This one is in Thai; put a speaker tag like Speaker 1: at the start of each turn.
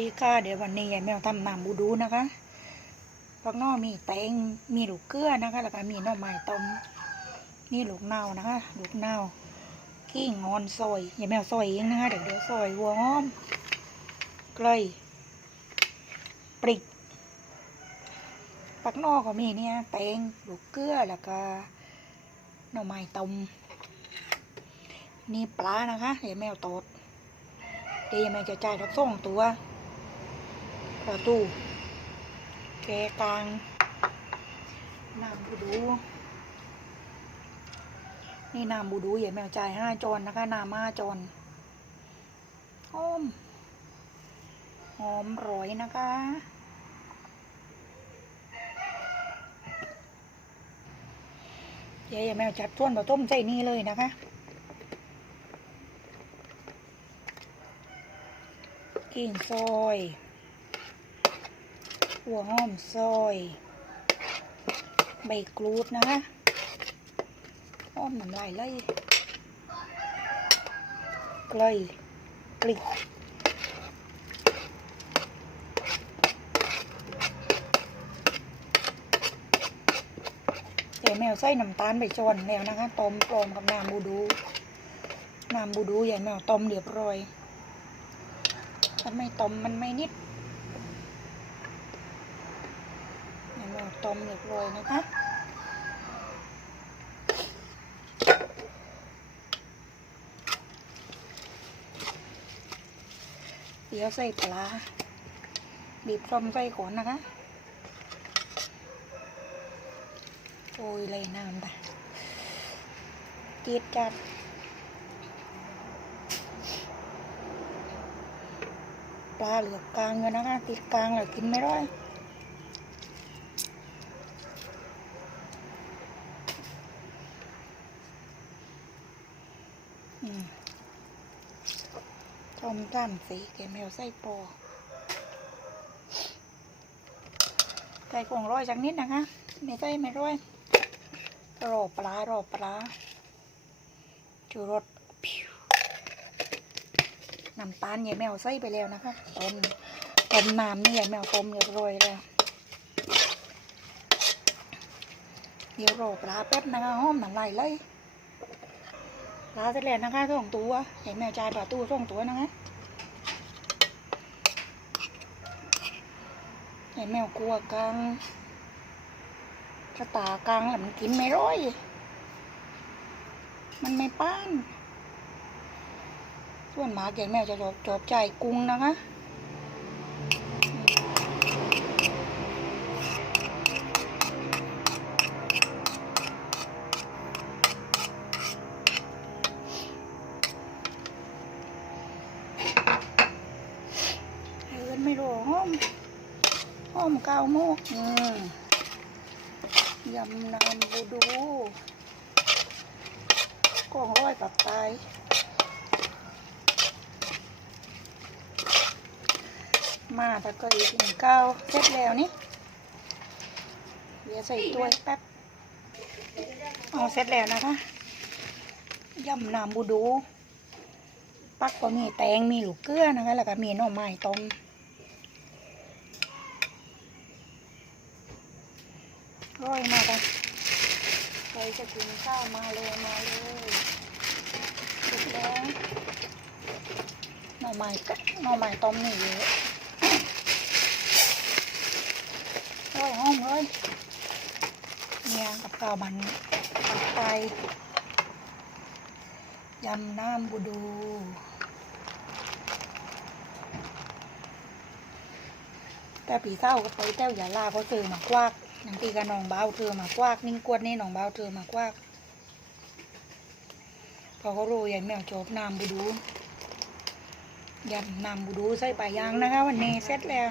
Speaker 1: ดีค่ะเดี๋ยววันนี้ยายแมวทำน้ำบูดูนะคะผักนอกมีแตงมีลูกเกลือนะคะ แล้วก็มีหน่อไม้ต้มนี่ลูกเน่านะคะ ลูกเน่าขี้งอนซอยยายแมวซอยเองนะคะเดี๋ยวเดี๋ยวซอยหัวหอมเกลยปริกผักนอกก็มีเนี่ยแตงลูกเกลือแล้วก็หน่อไม้ต้มนี่ปลานะคะยายแมวตดเดี๋ยวแม่จะจ่ายทักส่งตัว ประตูแกกลางน้ำบูดู นี่น้ำบูดูอย่แมวจ่ายห้าจอนนะคะน้ำห้าจอนหอมหอมอร่อยนะคะเดี๋ยวอย่าแมวจัดส่วนผสมใจนี่เลยนะคะ กิ่งซอย หัวหอมซอย ใบกรูดนะคะหอมน้ำลายเลยกลยกลิกเดี๋ยวแมวใส่น้ำตาลไปจนแล้วนะคะ ต้มกลมกับน้ำบูดู น้ำบูดูใหญ่แมวต้มเรียบร้อยถ้าไม่ต้มมันไม่นิดเดี๋ยวเรา ต้มเรียบร้อยนะคะเดี๋ยวใส่ปลาบีบส้มใส่ก่อนนะคะ โอ้ยเลยน้ำไปจีดจัดปลาเหลือกกลางเลยนะคะ ติดกลางเลยกินไม่ได้ อืมต้มจานสีแกแมวไส้ปอใส่กล่องร้อยจากนิดนะคะไม่ใส่ไม่ร้อยรอปลารอปลาจูรสน้ำตาลยายแมวใส่ไปแล้วนะคะต้มต้มน้ำนี่ยายแมวต้มเรียบร้อยแล้วเดี๋ยวรอปลาแป๊บนะคะหอมน้ำลายเลย ปลาเสร็จแล้วนะคะสองตัวเห็นแมวจ่ายปลาตู้สองตัวนะคะยายแมวกลัวกลางกระตากลางแล้วมันกินไม่ร้อย มันไม่ป้าน ส่วนหมาเกแมวจะจบจบใจกุ้งนะคะ ห้อมห้อมกาวโมกอืมยำน้ำบูดูกองร้อยกับตายมาแต่ก็อีกหนึ่งเก้าเสร็จแล้วนี่เดี๋ยวใส่ถ้วแป๊บเอาเสร็จแล้วนะคะยำน้ำบูดู ปักก็มีแตงมีหลูกเกลือนะคะ แล้วก็มีหน่อไม้ต้ม ร้อยมากเลยใครจะกินข้าวมาเลยมาเลยสร็จแล้วหน่อไม้ก็หน่อไม้ต้มนี่เยอะโอ้ยห้องเลยเนี่ยกับข้าวมันตับไตยำน้ำบูดูแต่ปีเศร้าก็ไปแต้วอย่าลาเขาเจอมากวาก อย่างตีกับน้องเบาเธอมากวากนิ่งกวดนี่น้องเบาเธอมากวากพอเขารู้ยายแมวจบน้ำบูดูยำน้ำบูดูใส่ปลายางนะคะ วันนี้เสร็จแล้ว